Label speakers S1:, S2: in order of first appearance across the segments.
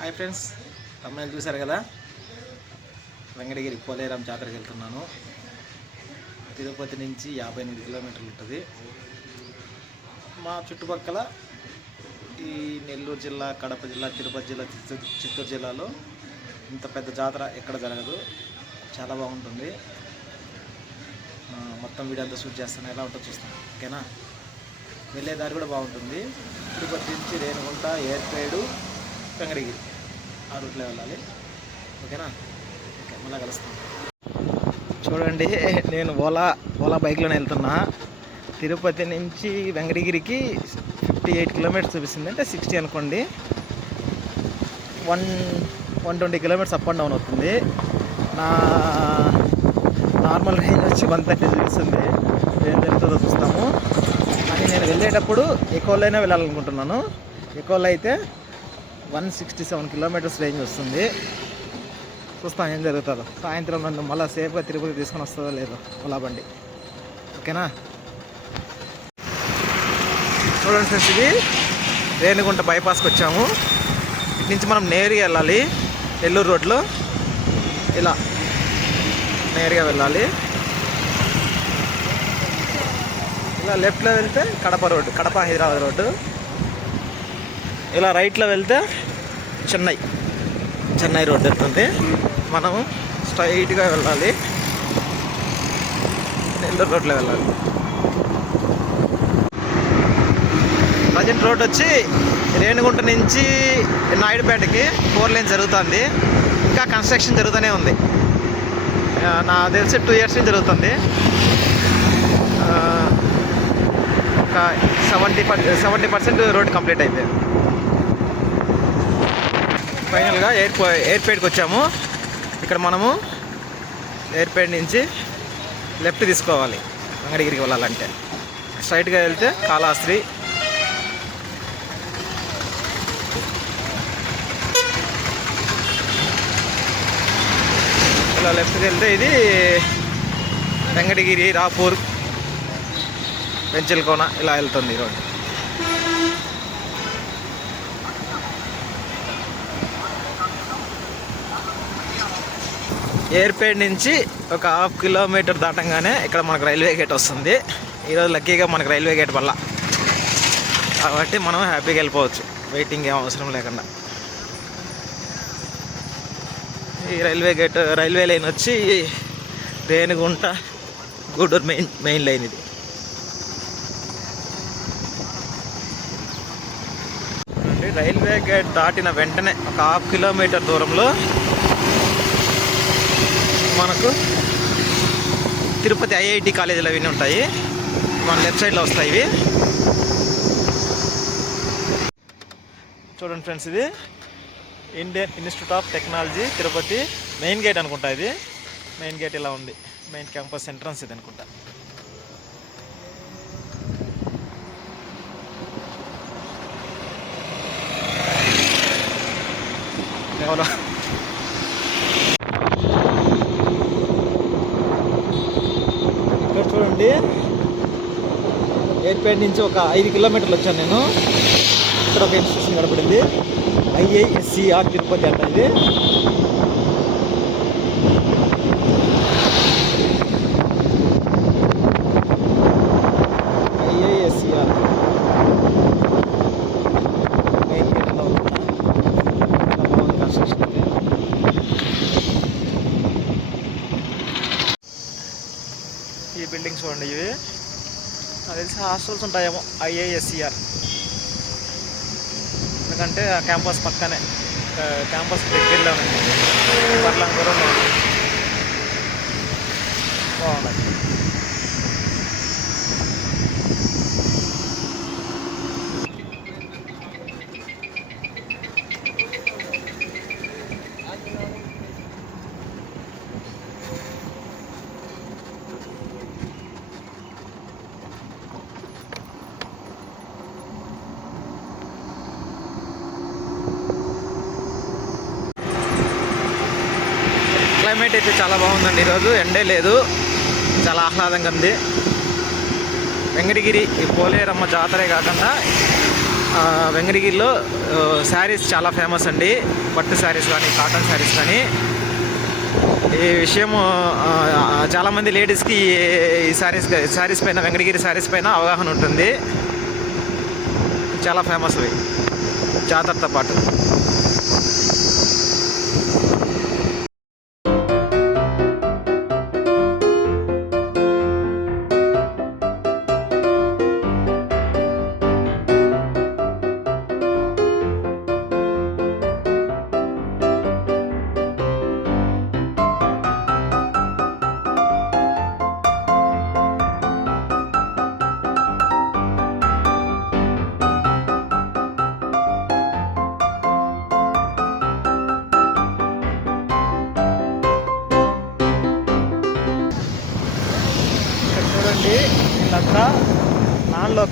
S1: Hi friends అమ్మాయిలు చూశారు కదా? వెంకటగిరి పోలేరాం జాతరకి వెళ్తున్నాను. తిరుపతి నుంచి యాభై ఎనిమిది కిలోమీటర్లు ఉంటుంది. మా చుట్టుపక్కల ఈ నెల్లూరు జిల్లా కడప జిల్లా తిరుపతి జిల్లా చిత్తూరు చిత్తూరు జిల్లాలో ఇంత పెద్ద జాతర ఎక్కడ జరగదు. చాలా బాగుంటుంది. మొత్తం వీడియో అంతా షూట్ చేస్తాను. ఎలా ఉంటుందో చూస్తాను. ఓకేనా? వెళ్ళే దారి కూడా బాగుంటుంది. తిరుపతి నుంచి రేణుగుంట ఏర్పేడు వెంకటగిరి. ఆ రూట్లో వెళ్ళాలి ఓకేనా? ఓకే మళ్ళీ కలుస్తాం. చూడండి నేను ఓలా ఓలా బైక్లోనే వెళ్తున్నా. తిరుపతి నుంచి వెంకటగిరికి ఫిఫ్టీ ఎయిట్ కిలోమీటర్స్ చూపిస్తుంది. అంటే సిక్స్టీ అనుకోండి. One one twenty kilometres up and down అవుతుంది. నా నార్మల్ రేంజ్ వచ్చి వన్ థర్టీ చూపిస్తుంది. ఏం జరుగుతుందో చూస్తాము. కానీ నేను వెళ్ళేటప్పుడు ఎక్కువలోనే వెళ్ళాలనుకుంటున్నాను. ఎకోలో అయితే one sixty seven kilometres range వస్తుంది. చూస్తాం ఏం జరుగుతుందో. సాయంత్రం నన్ను మళ్ళీ సేఫ్గా తిరుపతి తీసుకొని వస్తుందో లేదో ఓలా బండి. ఓకేనా? చూడండి ఫ్రెండ్స్ ఇది రేణిగుంట బైపాస్కి వచ్చాము. ఇటు నుంచి మనం నేరుగా వెళ్ళాలి. నెల్లూరు రోడ్లో ఇలా నేరుగా వెళ్ళాలి. ఇలా లెఫ్ట్లో వెళ్తే కడప రోడ్డు కడప హైదరాబాద్ రోడ్డు. ఇలా రైట్లో వెళ్తే చెన్నై. చెన్నై రోడ్డు వెళ్తుంది మనం స్ట్రైట్గా వెళ్ళాలి. నెల్లూరు రోడ్లో వెళ్ళాలి. ప్రజెంట్ రోడ్ వచ్చి రేణిగుంట నుంచి నాయుడుపేటకి ఫోర్ లైన్ జరుగుతుంది. ఇంకా కన్స్ట్రక్షన్ జరుగుతూనే ఉంది. నా తెలిసి టూ ఇయర్స్ నుంచి జరుగుతుంది. ఒక seventy per seventy percent road complete అయిపోయింది. ఫైనల్గా ఎయిర్పో ఎయిర్పేట్కి వచ్చాము. ఇక్కడ మనము ఎయిర్పేట్ నుంచి లెఫ్ట్ తీసుకోవాలి. వెంకటగిరికి వెళ్ళాలంటే. స్ట్రైట్గా వెళ్తే కాళహస్త్రి ఇలా లెఫ్ట్కి వెళ్తే ఇది వెంకటగిరి రాపూర్ పెంచల్కోన ఇలా వెళ్తుంది ఈ రోడ్డు. ఎయిర్పేట్ నుంచి ఒక హాఫ్ కిలోమీటర్ దాటంగానే ఇక్కడ మనకు రైల్వే గేట్ వస్తుంది. ఈరోజు లక్కీగా మనకు రైల్వే గేట్ వల్ల. కాబట్టి మనం హ్యాపీగా వెళ్ళిపోవచ్చు. వెయిటింగ్ ఏం అవసరం లేకుండా. ఈ రైల్వే గేట్ రైల్వే లైన్ వచ్చి Renigunta Gudur main main line ఇది. రైల్వే గేట్ దాటిన వెంటనే ఒక హాఫ్ కిలోమీటర్ దూరంలో మనకు తిరుపతి ఐఐటి కాలేజీలు అవన్నీ ఉంటాయి. మన లెఫ్ట్ సైడ్లో వస్తాయి ఇవి. చూడండి ఫ్రెండ్స్ ఇది. Indian institute of technology Tirupati main gate అనుకుంటా ఇది. మెయిన్ గేట్ ఇలా ఉంది. మెయిన్ క్యాంపస్ ఎంట్రన్స్ ఇది అనుకుంటా. ఎవరో ఇక్కడ చూడండి ఎయిర్పేట్ నుంచి ఒక ఐదు కిలోమీటర్లు వచ్చాను నేను. ఇక్కడ ఒక ఇన్స్టిట్యూషన్ కనబడింది. ఐఐఎస్సిఆర్ తిరుపతి అంట ఇది ఐఐఎస్సిఆర్ మెయిన్ గేట్ ఎలా ఉంది చాలా బాగుంది కన్స్ట్రక్షన్ అయితే ఈ బిల్డింగ్స్ చూడండి ఇవి నాకు తెలిసి హాస్టల్స్ ఉంటాయేమో ఐఏఎస్సిఆర్ ఎందుకంటే ఆ క్యాంపస్ పక్కనే క్యాంపస్ దగ్గరలో ఉంది. పర్లంగూరం బాగుంది క్లైమేట్ అయితే చాలా ఈరోజు ఎండే లేదు. చాలా ఆహ్లాదంగా ఉంది. వెంకటగిరి ఈ పోలేరమ్మ జాతరే కాకుండా వెంకటగిరిలో శారీస్ చాలా ఫేమస్ అండి. పట్టు శారీస్ కానీ కాటన్ శారీస్ కానీ. ఈ విషయం చాలామంది లేడీస్కి ఈ శారీస్ శారీస్ పైన వెంకటగిరి శారీస్ పైన అవగాహన ఉంటుంది. చాలా ఫేమస్ అవి జాతరతో పాటు.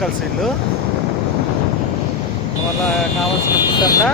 S1: లోకల్స్ వీళ్ళు వాళ్ళ కావాల్సిన ఫుడ్ అంతా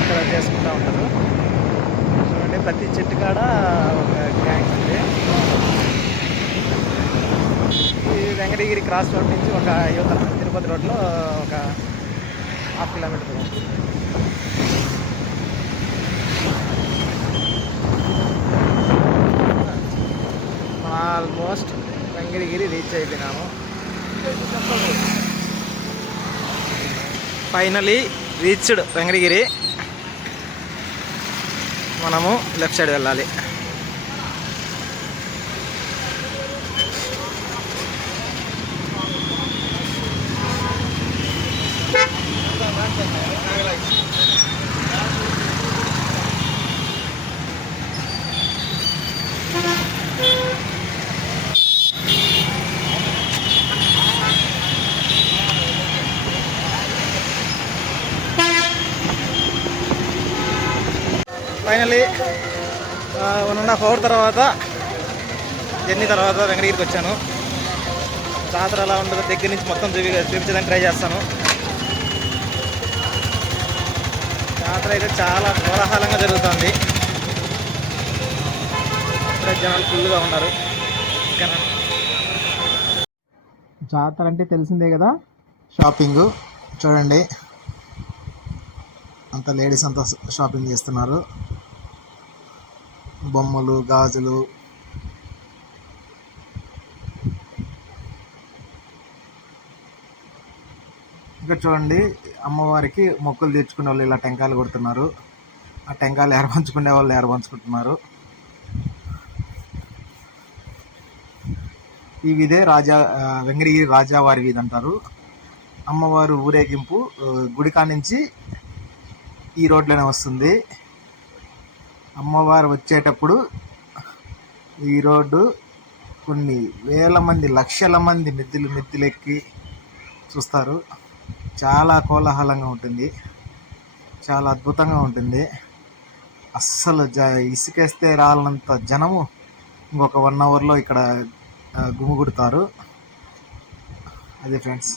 S1: ఇక్కడ చేసుకుంటూ ఉంటారు. చూడండి ప్రతి చెట్టు కాడ ఒక గ్యాంగ్ ఉంది. ఈ వెంకటగిరి క్రాస్ రోడ్ నుంచి ఒక యువత తిరుపతి రోడ్లో ఒక హాఫ్ కిలోమీటర్ ఉంటుంది. Almost Venkatagiri reach అయిపోయినాము. Finally reached Venkatagiri. మనము లెఫ్ట్ సైడ్ వెళ్ళాలి. Finally one and half hour తర్వాత జర్నీ తర్వాత వెంకటగిరికి వచ్చాను. జాతర ఎలా ఉంటుందో దగ్గర నుంచి మొత్తం చూపి చూపించడానికి ట్రై చేస్తాను. జాతర అయితే చాలా కోలాహలంగా జరుగుతుంది. ఇప్పుడే జనాలు ఫుల్గా ఉన్నారు. ఓకేనా? జాతర అంటే తెలిసిందే కదా? షాపింగ్ చూడండి. అంత లేడీస్ అంతా షాపింగ్ చేస్తున్నారు. బొమ్మలు గాజులు. ఇక్కడ చూడండి అమ్మవారికి మొక్కులు తీర్చుకునే వాళ్ళు ఇలా టెంకాయలు కొడుతున్నారు. ఆ టెంకాయలు ఏర్పంచుకునే వాళ్ళు ఏర్పంచుకుంటున్నారు ఈ వీధే రాజా వెంకటగిరి రాజావారి వీధి అంటారు. అమ్మవారు ఊరేగింపు గుడికా నుంచి ఈ రోడ్లోనే వస్తుంది. అమ్మవారు వచ్చేటప్పుడు ఈ రోడ్డు కొన్ని వేల మంది లక్షల మంది మిద్దులు మిద్దులెక్కి చూస్తారు. చాలా కోలాహలంగా ఉంటుంది. చాలా అద్భుతంగా ఉంటుంది. అస్సలు జ ఇసుకేస్తే రాలనంత జనము ఇంకొక వన్ అవర్లో ఇక్కడ గుమిగుడతారు. అదే ఫ్రెండ్స్.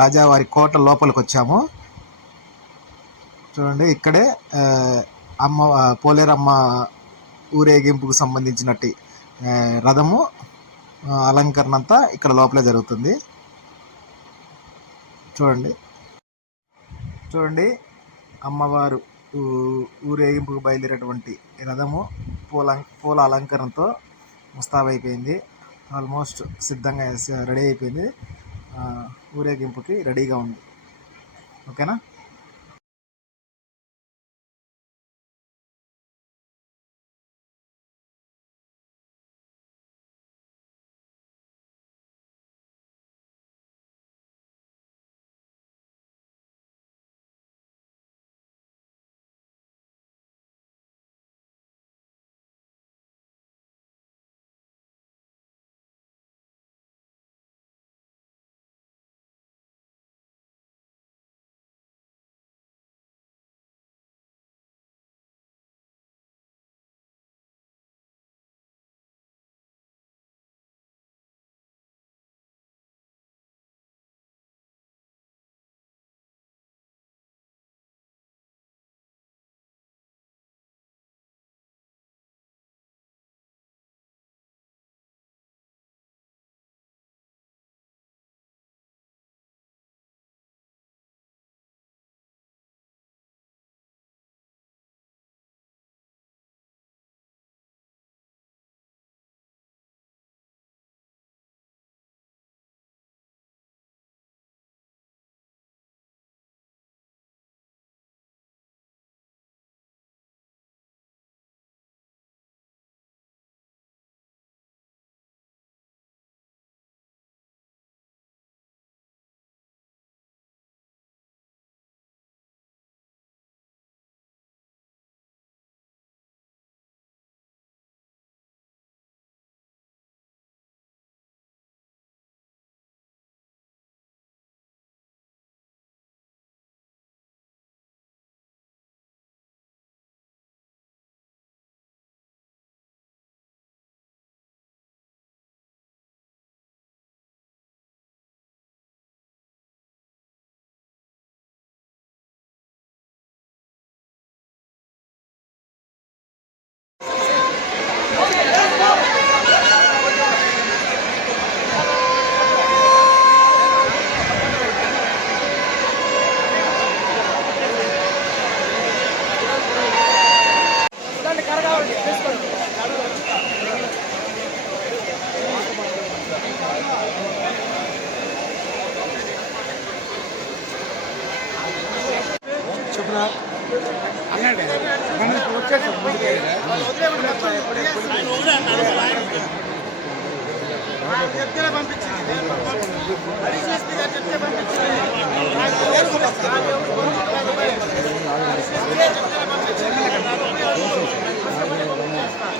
S1: రాజావారి కోట లోపలికి వచ్చాము చూడండి ఇక్కడే అమ్మ పోలేరమ్మ ఊరేగింపుకు సంబంధించినట్టు రథము అలంకరణ అంతా ఇక్కడ లోపలే జరుగుతుంది. చూడండి. చూడండి అమ్మవారు ఊరేగింపుకు బయలుదేరేటువంటి రథము పూల పూల అలంకరణతో ముస్తాబైపోయింది. ఆల్మోస్ట్ సిద్ధంగా రెడీ అయిపోయింది. ఊరేగింపుకి రెడీగా ఉంది ఓకేనా?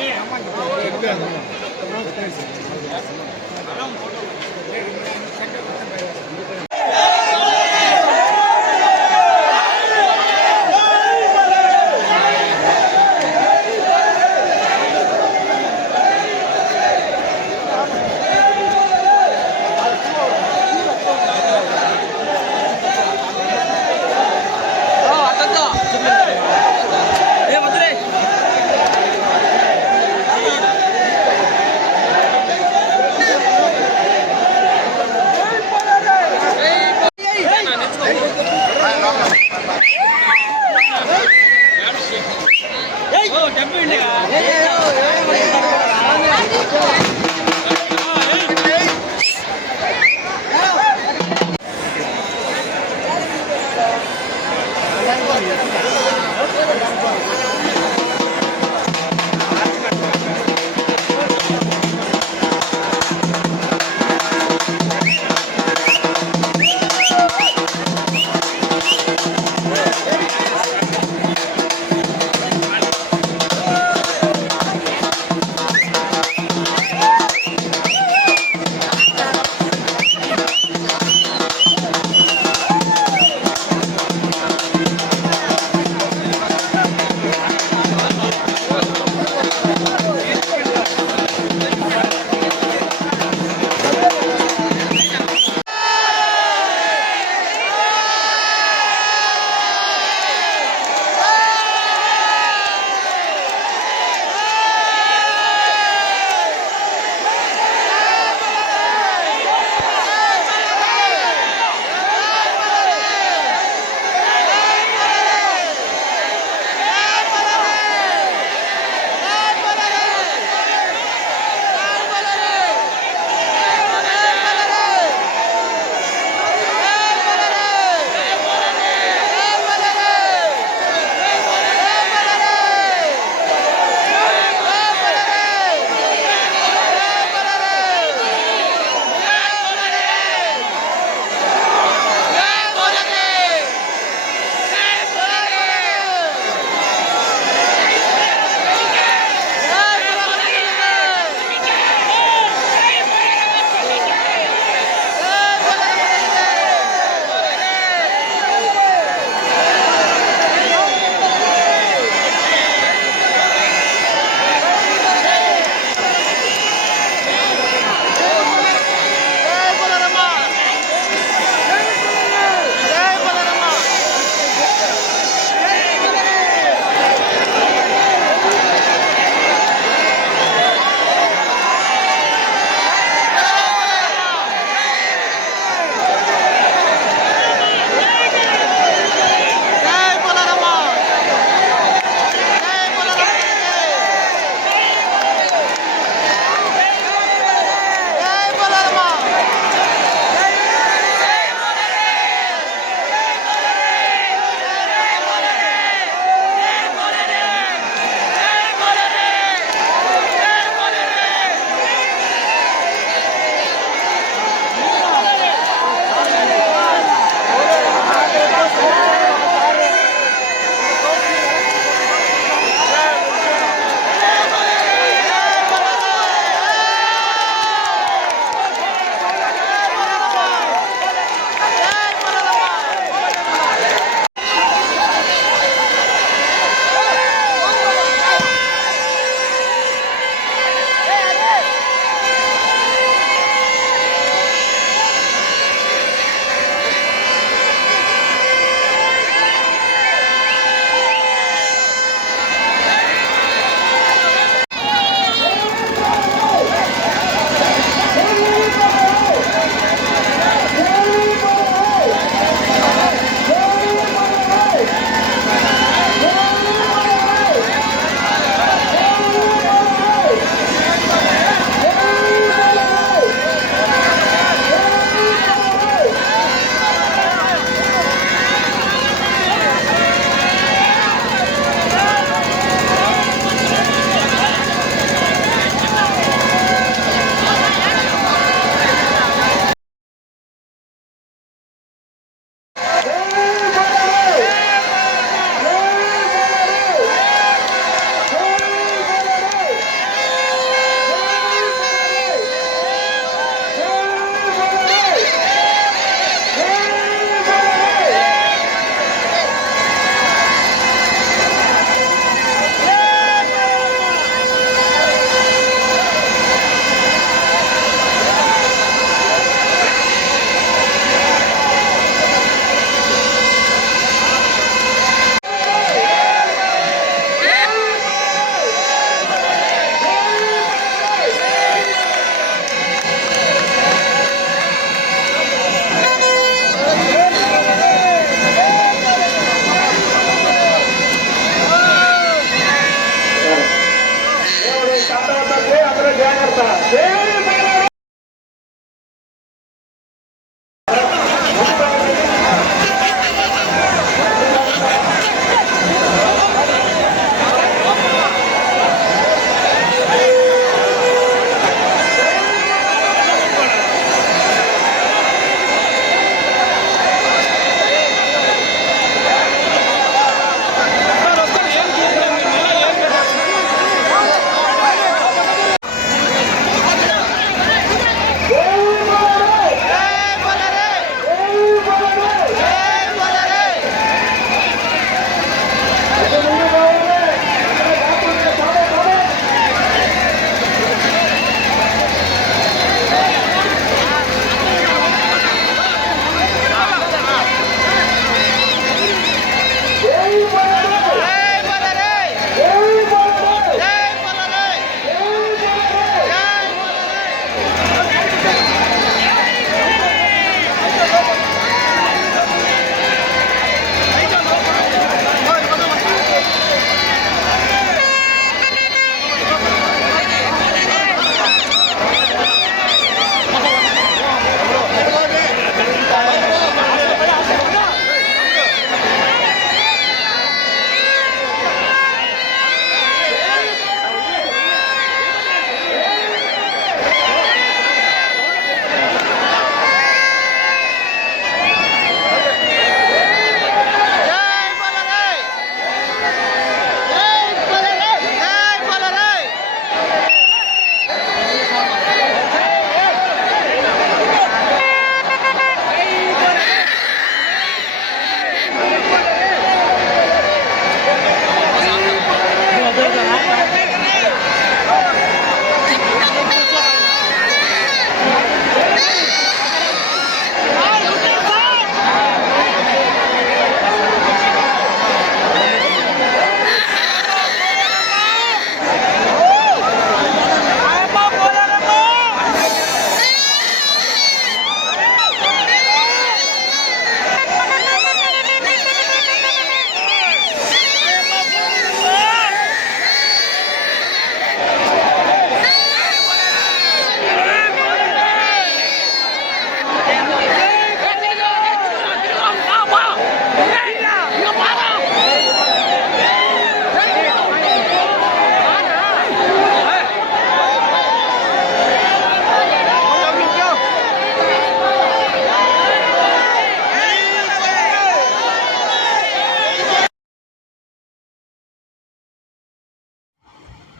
S2: ఏ వద్దులే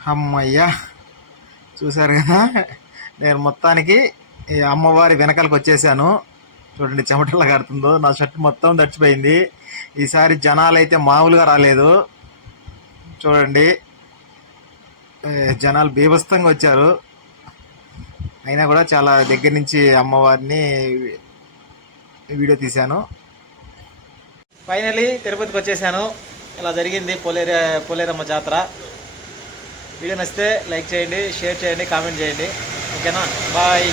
S1: అమ్మయ్యా. చూసారు కదా? నేను మొత్తానికి ఈ అమ్మవారి వెనకాలకు వచ్చేసాను. చూడండి చెమటలా కడుతుందో నా షర్ట్ మొత్తం దచ్చిపోయింది ఈసారి జనాలు అయితే మామూలుగా రాలేదు. చూడండి. జనాలు బీభత్సంగా వచ్చారు. అయినా కూడా చాలా దగ్గర నుంచి అమ్మవారిని వీడియో తీశాను. ఫైనలీ తిరుపతికి వచ్చేసాను. ఇలా జరిగింది పోలేరే పోలేరమ్మ జాతర. వీడియో నచ్చితే లైక్ చేయండి షేర్ చేయండి కామెంట్ చేయండి. ఓకేనా? బాయ్.